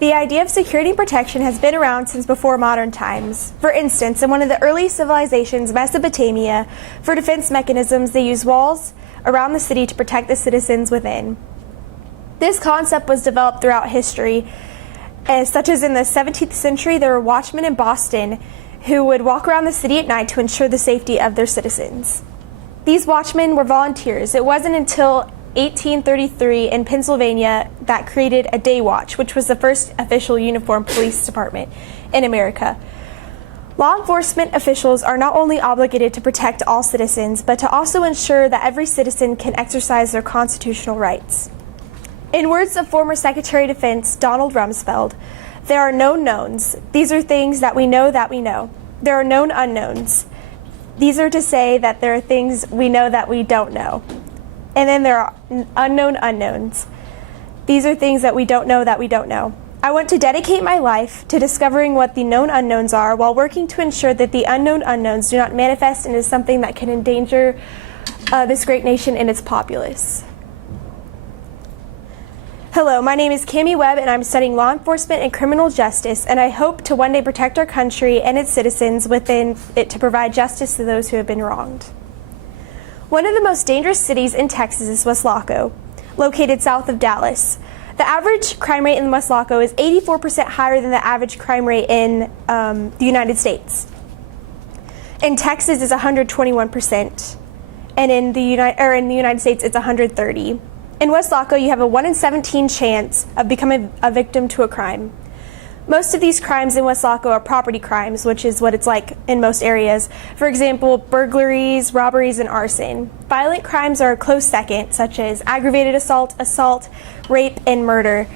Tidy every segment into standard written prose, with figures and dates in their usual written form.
The idea of security and protection has been around since before modern times. For instance, in one of the early civilizations, Mesopotamia, for defense mechanisms, they used walls around the city to protect the citizens within. This concept was developed throughout history, such as in the 17th century, there were watchmen in Boston who would walk around the city at night to ensure the safety of their citizens. These watchmen were volunteers. It wasn't until 1833 in Pennsylvania that created a day watch, which was the first official uniformed police department in America. Law enforcement officials are not only obligated to protect all citizens, but to also ensure that every citizen can exercise their constitutional rights. In words of former Secretary of Defense Donald Rumsfeld, there are known knowns. These are things that we know that we know. There are known unknowns. These are to say that there are things we know that we don't know. And then there are unknown unknowns. These are things that we don't know that we don't know. I want to dedicate my life to discovering what the known unknowns are while working to ensure that the unknown unknowns do not manifest into something that can endanger this great nation and its populace. Hello, my name is Camie Webb and I'm studying law enforcement and criminal justice, and I hope to one day protect our country and its citizens within it to provide justice to those who have been wronged. One of the most dangerous cities in Texas is West Laco, located south of Dallas. The average crime rate in West Laco is 84% higher than the average crime rate in the United States. In Texas, it's 121%, and in the United States, it's 130%. In West Laco, you have a 1 in 17 chance of becoming a victim to a crime. Most of these crimes in West Laco are property crimes, which is what it's like in most areas. For example, burglaries, robberies, and arson. Violent crimes are a close second, such as aggravated assault, rape, and murder.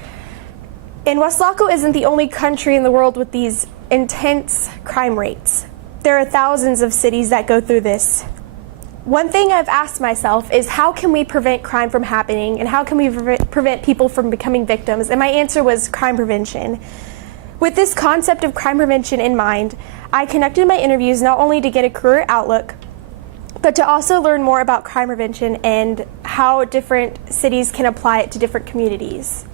And West Laco isn't the only country in the world with these intense crime rates. There are thousands of cities that go through this. One thing I've asked myself is, how can we prevent crime from happening, and how can we prevent people from becoming victims? And my answer was crime prevention. With this concept of crime prevention in mind, I conducted my interviews not only to get a career outlook, but to also learn more about crime prevention and how different cities can apply it to different communities.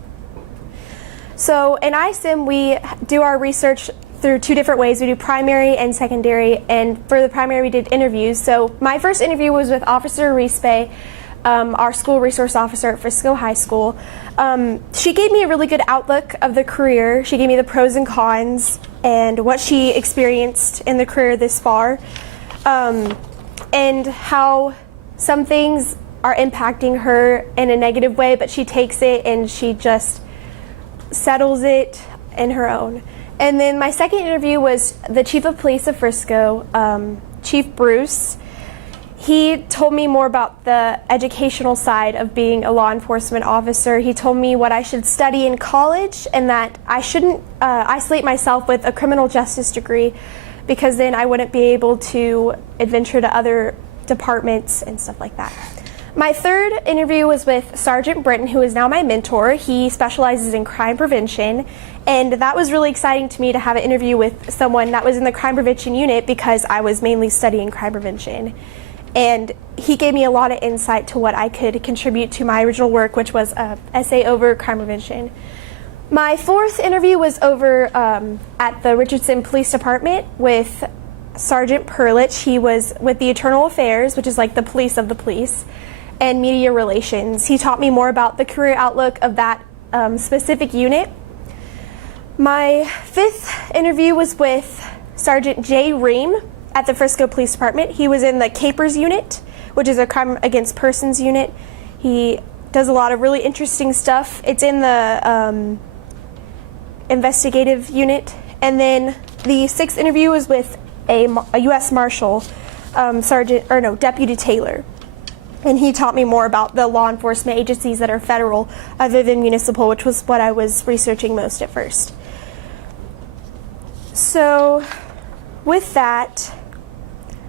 So in ISIM, we do our research through two different ways. We do primary and secondary, and for the primary we did interviews. So my first interview was with Officer Rispe, our school resource officer at Frisco High School. She gave me a really good outlook of the career. She gave me the pros and cons and what she experienced in the career this far, and how some things are impacting her in a negative way, but she takes it and she just settles it in her own. And then my second interview was the Chief of Police of Frisco, Chief Bruce. He told me more about the educational side of being a law enforcement officer. He told me what I should study in college and that I shouldn't isolate myself with a criminal justice degree, because then I wouldn't be able to adventure to other departments and stuff like that. My third interview was with Sergeant Britton, who is now my mentor. He specializes in crime prevention, and that was really exciting to me to have an interview with someone that was in the crime prevention unit, because I was mainly studying crime prevention. And he gave me a lot of insight to what I could contribute to my original work, which was an essay over crime prevention. My fourth interview was over at the Richardson Police Department with Sergeant Perlich. He was with the Internal Affairs, which is like the police of the police, and media relations. He taught me more about the career outlook of that specific unit. My fifth interview was with Sergeant Jay Ream at the Frisco Police Department. He was in the Capers unit, which is a crime against persons unit. He does a lot of really interesting stuff. It's in the investigative unit. And then the sixth interview was with a U.S. Marshal, Deputy Taylor. And he taught me more about the law enforcement agencies that are federal other than municipal, which was what I was researching most at first. So with that,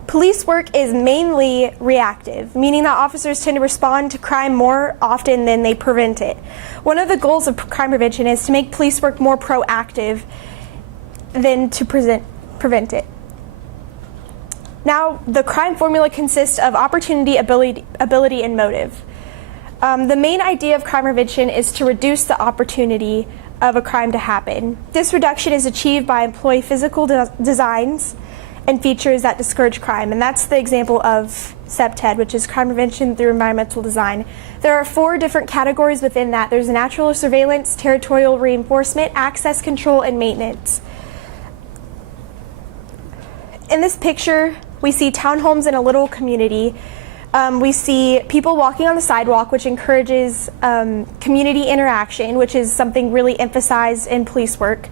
police work is mainly reactive, meaning that officers tend to respond to crime more often than they prevent it. One of the goals of crime prevention is to make police work more proactive than to prevent it. Now, the crime formula consists of opportunity, ability, and motive. The main idea of crime prevention is to reduce the opportunity of a crime to happen. This reduction is achieved by employing physical designs and features that discourage crime, and that's the example of CPTED, which is crime prevention through environmental design. There are 4 different categories within that. There's natural surveillance, territorial reinforcement, access control, and maintenance. In this picture, we see townhomes in a little community. We see people walking on the sidewalk, which encourages community interaction, which is something really emphasized in police work.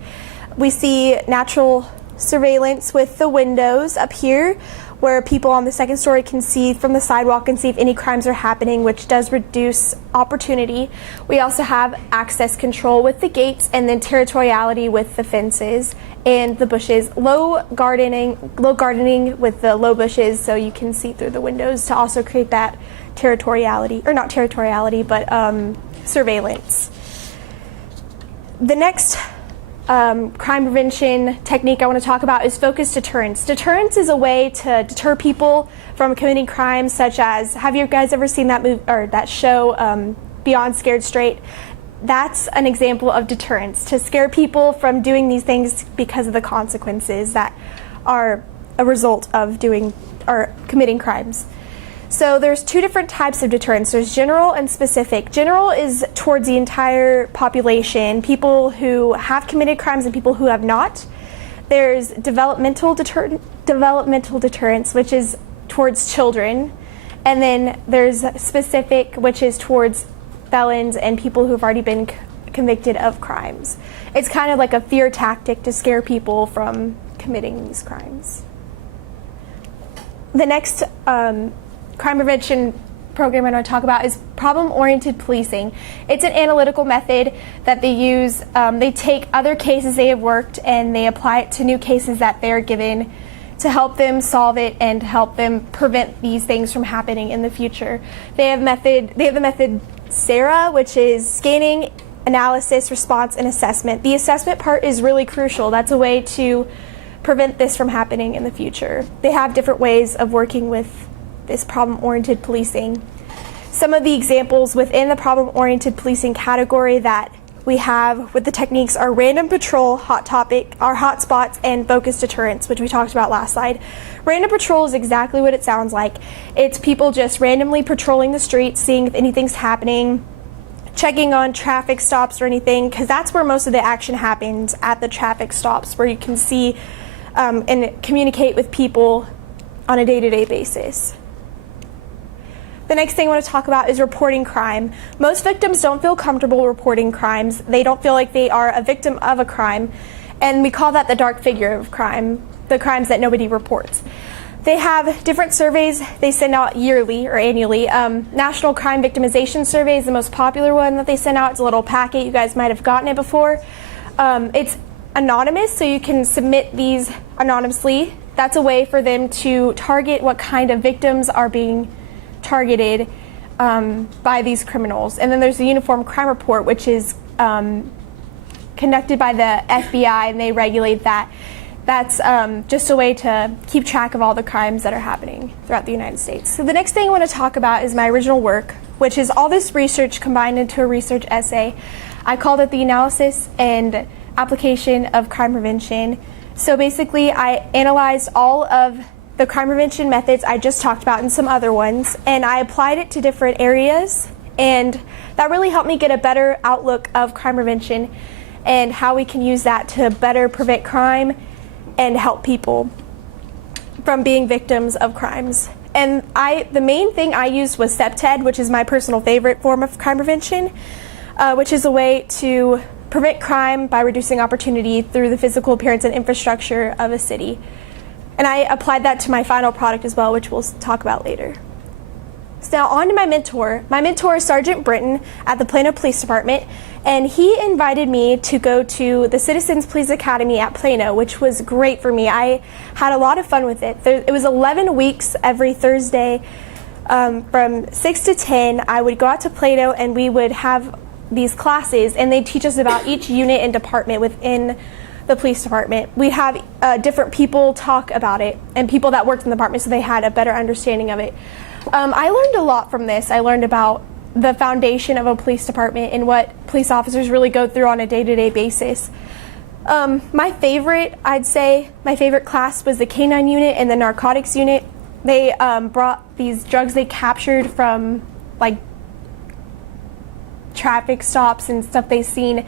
We see natural surveillance with the windows up here, where people on the second story can see from the sidewalk and see if any crimes are happening, which does reduce opportunity. We also have access control with the gates, and then territoriality with the fences and the bushes. Low gardening with the low bushes, so you can see through the windows to also create that territoriality, or not territoriality, but surveillance. The next crime prevention technique I want to talk about is focused deterrence. Deterrence is a way to deter people from committing crimes, such as, have you guys ever seen that movie or that show Beyond Scared Straight? That's an example of deterrence, to scare people from doing these things because of the consequences that are a result of doing or committing crimes. So there's 2 different types of deterrence. There's general and specific. General is towards the entire population, people who have committed crimes and people who have not. There's developmental deterrence, which is towards children. And then there's specific, which is towards felons and people who have already been convicted of crimes. It's kind of like a fear tactic to scare people from committing these crimes. The next crime prevention program I'm going to talk about is problem-oriented policing. It's an analytical method that they use. They take other cases they have worked and they apply it to new cases that they're given to help them solve it and help them prevent these things from happening in the future. They have the method SARA, which is scanning, analysis, response, and assessment. The assessment part is really crucial. That's a way to prevent this from happening in the future. They have different ways of working with this problem-oriented policing. Some of the examples within the problem-oriented policing category that we have with the techniques are random patrol, hot topic, our hot spots, and focused deterrence, which we talked about last slide. Random patrol is exactly what it sounds like. It's people just randomly patrolling the streets, seeing if anything's happening, checking on traffic stops or anything, because that's where most of the action happens, at the traffic stops, where you can see and communicate with people on a day-to-day basis. The next thing I want to talk about is reporting crime. Most victims don't feel comfortable reporting crimes. They don't feel like they are a victim of a crime, and we call that the dark figure of crime, the crimes that nobody reports. They have different surveys they send out yearly or annually. National Crime Victimization Survey is the most popular one that they send out. It's a little packet. You guys might have gotten it before. It's anonymous, so you can submit these anonymously. That's a way for them to target what kind of victims are being targeted by these criminals. And then there's the Uniform Crime Report, which is conducted by the FBI, and they regulate that. That's just a way to keep track of all the crimes that are happening throughout the United States. So the next thing I want to talk about is my original work, which is all this research combined into a research essay. I called it the analysis and application of crime prevention. So basically, I analyzed all of the crime prevention methods I just talked about and some other ones, and I applied it to different areas, and that really helped me get a better outlook of crime prevention and how we can use that to better prevent crime and help people from being victims of crimes. And the main thing I used was CPTED, which is my personal favorite form of crime prevention, which is a way to prevent crime by reducing opportunity through the physical appearance and infrastructure of a city. And I applied that to my final product as well, which we'll talk about later. So now on to my mentor. My mentor is Sergeant Britton at the Plano Police Department, and he invited me to go to the Citizens Police Academy at Plano, which was great for me. I had a lot of fun with it. It was 11 weeks every Thursday from 6 to 10. I would go out to Plano and we would have these classes, and they'd teach us about each unit and department within the police department. We'd have different people talk about it, and people that worked in the department, so they had a better understanding of it. I learned a lot from this. I learned about the foundation of a police department and what police officers really go through on a day-to-day basis. I'd say my favorite class was the K-9 unit and the narcotics unit. They brought these drugs they captured from like traffic stops and stuff they've seen,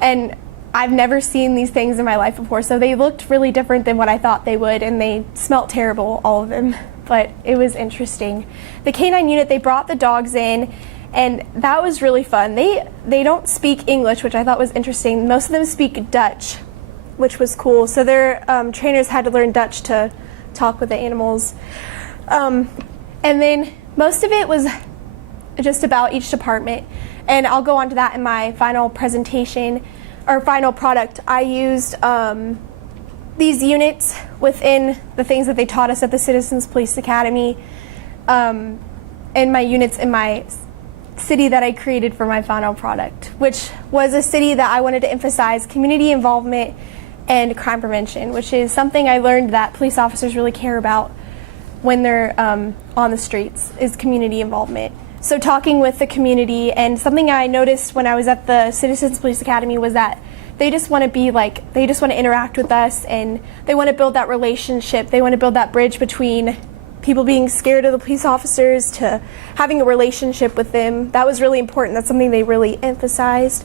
and I've never seen these things in my life before, so they looked really different than what I thought they would, and they smelled terrible, all of them, but it was interesting. The K-9 unit, they brought the dogs in, and that was really fun. They don't speak English, which I thought was interesting. Most of them speak Dutch, which was cool, so their trainers had to learn Dutch to talk with the animals. And then most of it was just about each department, and I'll go on to that in my final presentation or final product. I used these units within the things that they taught us at the Citizens Police Academy, and my units in my city that I created for my final product, which was a city that I wanted to emphasize community involvement and crime prevention, which is something I learned that police officers really care about when they're on the streets, is community involvement. So talking with the community, and something I noticed when I was at the Citizens Police Academy was that they just want to interact with us, and they want to build that relationship. They want to build that bridge between people being scared of the police officers to having a relationship with them. That was really important. That's something they really emphasized.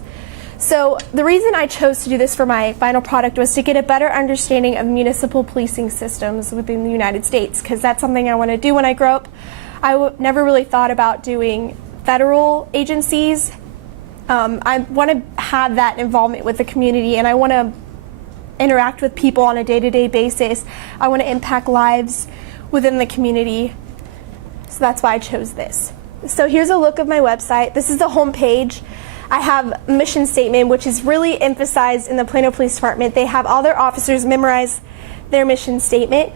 So the reason I chose to do this for my final product was to get a better understanding of municipal policing systems within the United States, because that's something I want to do when I grow up. I never really thought about doing federal agencies. I want to have that involvement with the community, and I want to interact with people on a day-to-day basis. I want to impact lives within the community. So that's why I chose this. So here's a look of my website. This is the home page. I have a mission statement, which is really emphasized in the Plano Police Department. They have all their officers memorize their mission statement.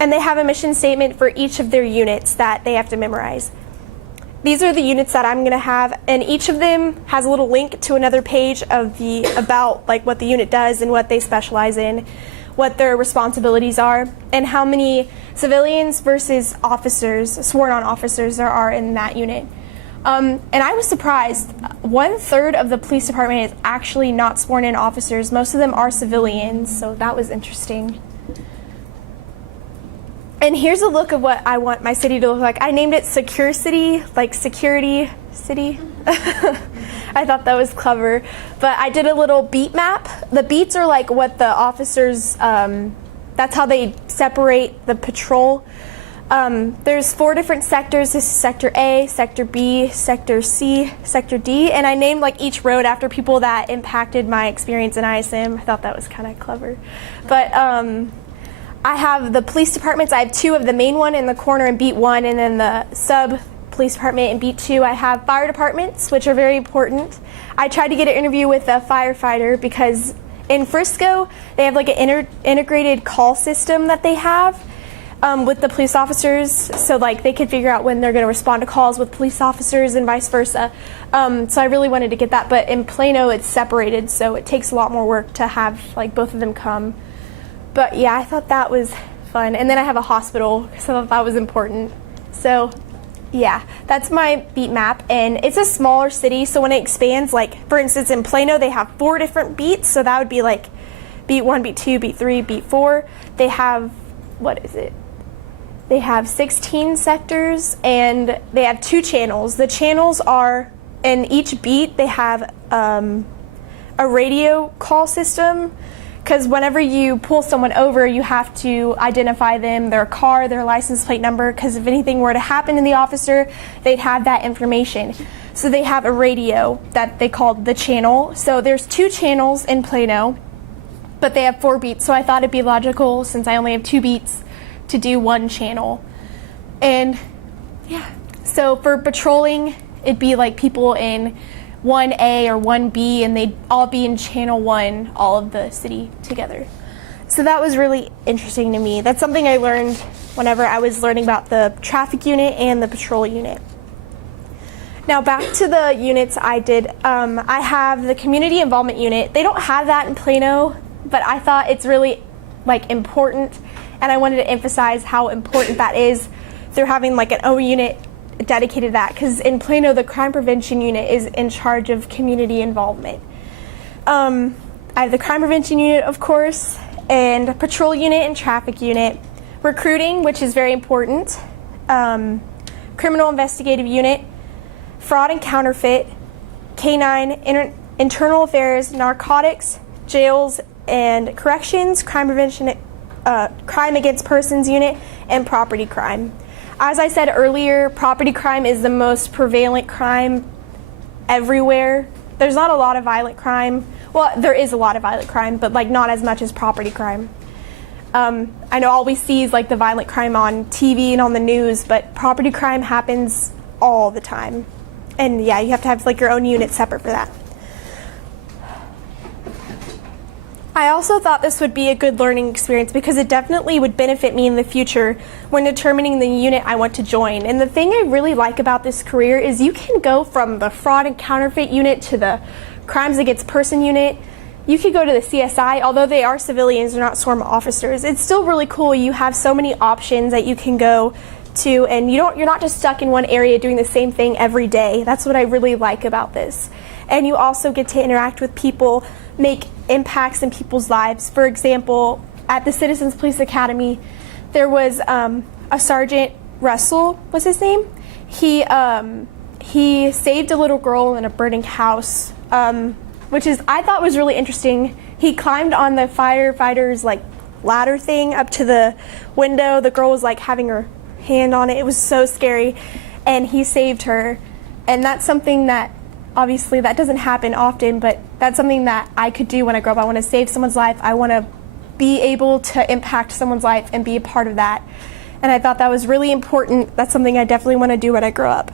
And they have a mission statement for each of their units that they have to memorize. These are the units that I'm going to have, and each of them has a little link to another page of about like what the unit does and what they specialize in, what their responsibilities are, and how many civilians versus officers, sworn-on officers, there are in that unit. And I was surprised. 1/3 of the police department is actually not sworn-in officers. Most of them are civilians, so that was interesting. And here's a look of what I want my city to look like. I named it Secure City, like security city. I thought that was clever. But I did a little beat map. The beats are like what the officers, that's how they separate the patrol. There's 4 different sectors. This is Sector A, Sector B, Sector C, Sector D, and I named like each road after people that impacted my experience in ISM. I thought that was kind of clever. But I have the police departments. I have 2 of the main one in the corner in beat 1, and then the sub police department in beat 2. I have fire departments, which are very important. I tried to get an interview with a firefighter because in Frisco, they have like an integrated call system that they have with the police officers, so like they could figure out when they're going to respond to calls with police officers and vice versa. So I really wanted to get that, but in Plano it's separated, so it takes a lot more work to have like both of them come. But yeah, I thought that was fun. And then I have a hospital, because I thought that was important. So yeah, that's my beat map, and it's a smaller city, so when it expands, like for instance in Plano they have 4 different beats, so that would be like beat 1, beat 2, beat 3, beat 4. They have, what is it? They have 16 sectors, and they have 2 channels. The channels are, in each beat they have a radio call system, because whenever you pull someone over, you have to identify them, their car, their license plate number, because if anything were to happen to the officer, they'd have that information. So they have a radio that they call the channel. So there's 2 channels in Plano, but they have 4 beats, so I thought it'd be logical, since I only have 2 beats, to do 1 channel. And yeah, so for patrolling, it'd be like people in 1A or 1B, and they'd all be in channel 1, all of the city together. So that was really interesting to me. That's something I learned whenever I was learning about the traffic unit and the patrol unit. Now back to the units I did. I have the community involvement unit. They don't have that in Plano, but I thought it's really like important, and I wanted to emphasize how important that is through having like an O unit dedicated to that, because in Plano, the crime prevention unit is in charge of community involvement. I have the crime prevention unit, of course, and patrol unit and traffic unit, recruiting, which is very important, criminal investigative unit, fraud and counterfeit, K-9, internal affairs, narcotics, jails and corrections, crime prevention, crime against persons unit, and property crime. As I said earlier, property crime is the most prevalent crime everywhere. There's not a lot of violent crime. Well, there is a lot of violent crime, but like not as much as property crime. I know all we see is like the violent crime on TV and on the news, but property crime happens all the time. And yeah, you have to have like your own unit separate for that. I also thought this would be a good learning experience because it definitely would benefit me in the future when determining the unit I want to join. And the thing I really like about this career is you can go from the fraud and counterfeit unit to the crimes against person unit. You could go to the CSI, although they are civilians, they're not SORM officers. It's still really cool. You have so many options that you can go to, and you're not just stuck in one area doing the same thing every day. That's what I really like about this. And you also get to interact with people, make impacts in people's lives. For example, at the Citizens Police Academy, there was a Sergeant Russell, was his name? He saved a little girl in a burning house, which I thought was really interesting. He climbed on the firefighter's like ladder thing up to the window. The girl was like having her hand on it. It was so scary, and he saved her. And that's something that obviously that doesn't happen often, but that's something that I could do when I grow up. I want to save someone's life. I want to be able to impact someone's life and be a part of that. And I thought that was really important. That's something I definitely want to do when I grow up.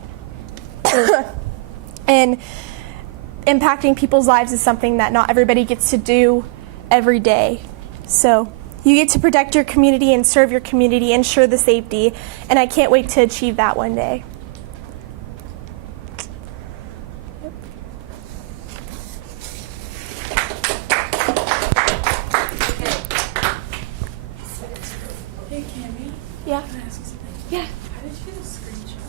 And impacting people's lives is something that not everybody gets to do every day. So you get to protect your community and serve your community, ensure the safety, and I can't wait to achieve that one day. Hey, Camie. Yeah. Can I ask you something? Yeah. How did you get a screenshot